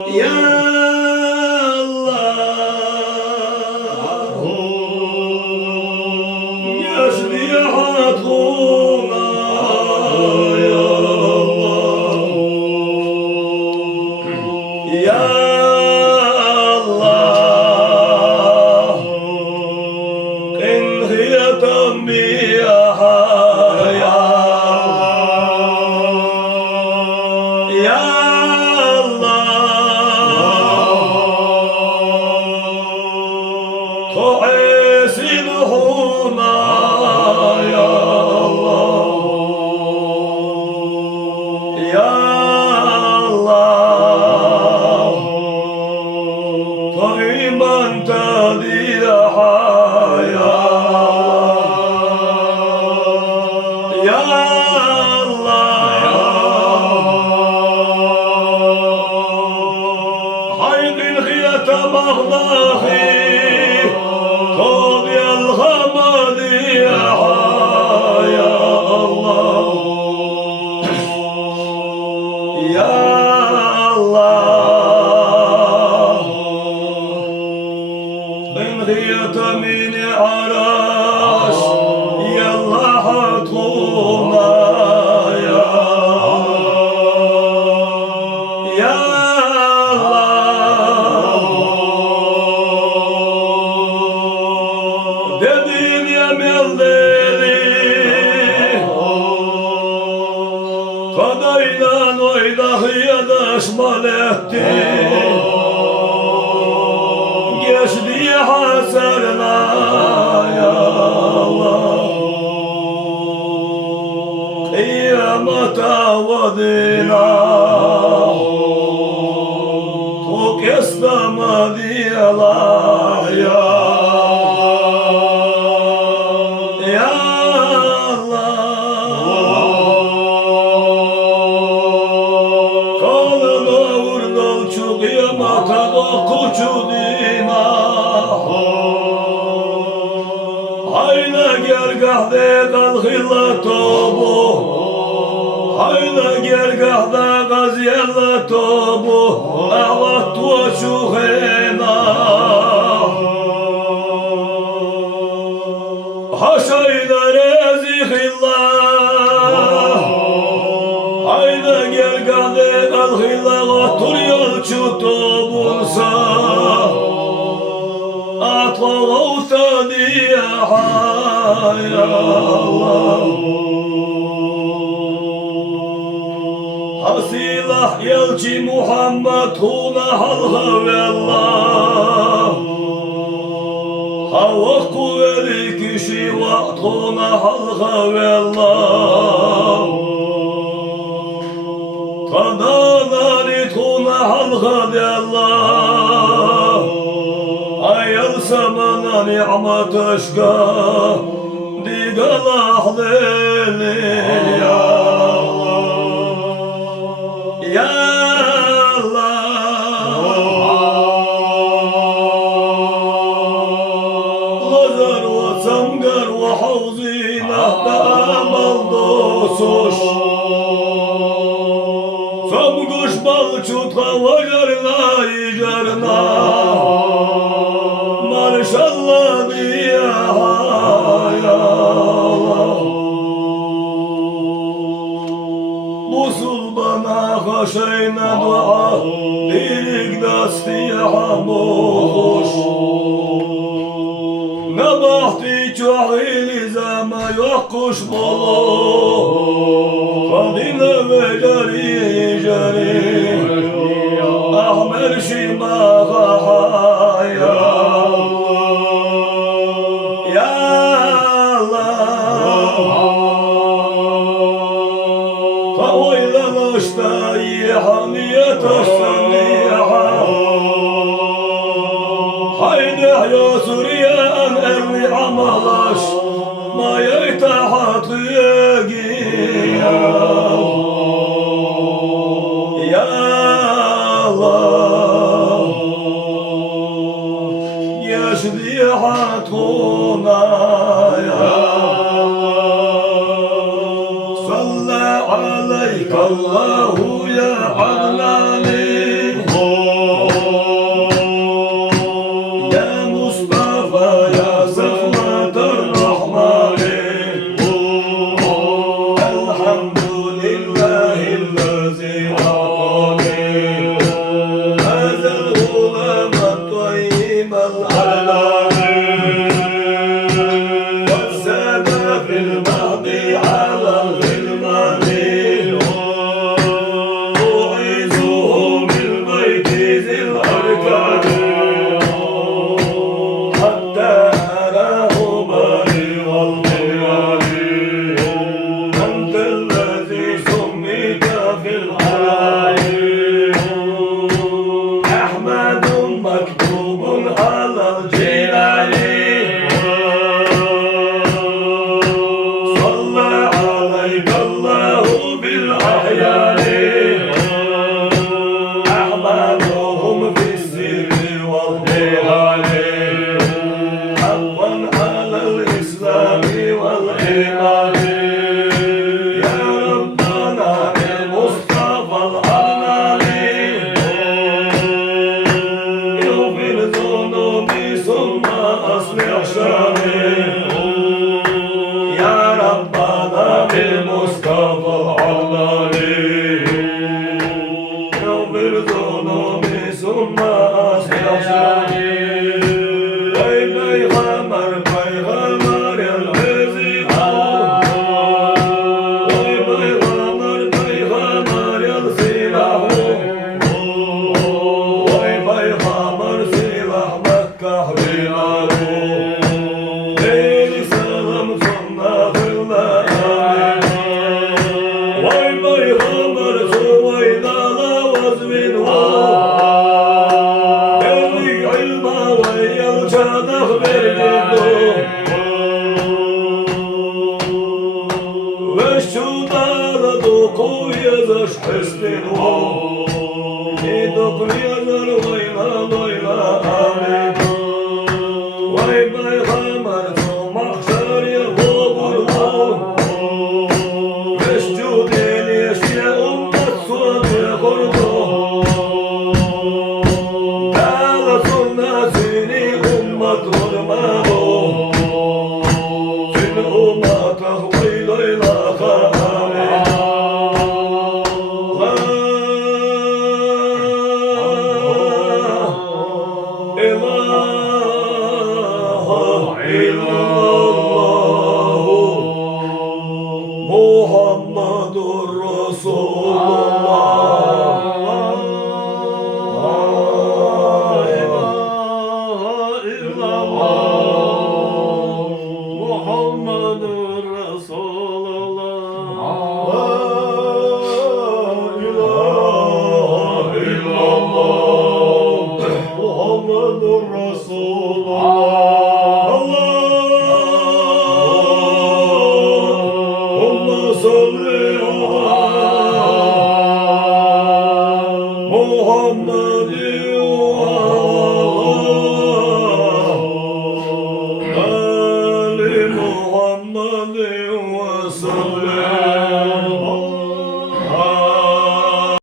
Ya Allah, yaşlı hatuna ya Allah, ya Allah, enhiyatan biha ya ya تعيسنهما يا الله يا الله طيبا تديها يا الله يا الله حيق الخية مغناخي من عراش يلا حطونا يا الله dedin ya melleri kadayla oydah yadaşmal etti geçti hasarına ya Allah kıyamata vadina tok estamadiyalar ya ya Allah kalına vurdal şu kıyamata dokuçu dina hayla gergahde kalhilla tobu hayla gergahda gazyalla tobu ahvat tuva şuhena haşayla rezihilla hayla gergahde kalhilla otur yolçu tobunsa أطلعت ضياها يا الله حصيلة يلجي محمد هنا هالغوى الله حوق وليك شي وقتنا هالغوى الله قدانا لتنا هالغوى الله ayıl samana ni'mat aşka digalah deli ya Allah ya Allah lazar ve samgar ve havzina damal dosuş samguş balçut havalarına icarına Maşallah ya Allah Musul bana haşayna dua Dirik dasti ya hamuş Ne bahti çahili zama yok kuş bolu Fadine ve jari Ahmer şimaha ya حمية الصنيعة حيده يا سوريا أن أرمي عملاش ما يتحط يا الله يا شذيعتنا يا صلى عليك الله يا عدناني أحمد مكتوب على الجنان صلى عليك الله بالأحيان أحمدهم في السر والقرآن حقا على الإسلام والإيمان يا ربنا بالمصطفى العدناني اغفر ذنوبي ثم أصلح شاني يا ربنا بالمصطفى العدناني اغفر ذنوبي ثم أصلح شاني Peygamber peygamber elbezi Oy peygamber peygamber el silahı Oy peygamber silah Mekkah binarı Leyli selam sunnatullah Oy peygamber suvaydalı vazmin Elli ilma ve yalçanak verdi Ve şu dağda doku yazış hesnin o Ki doku yazar oyla oyla amin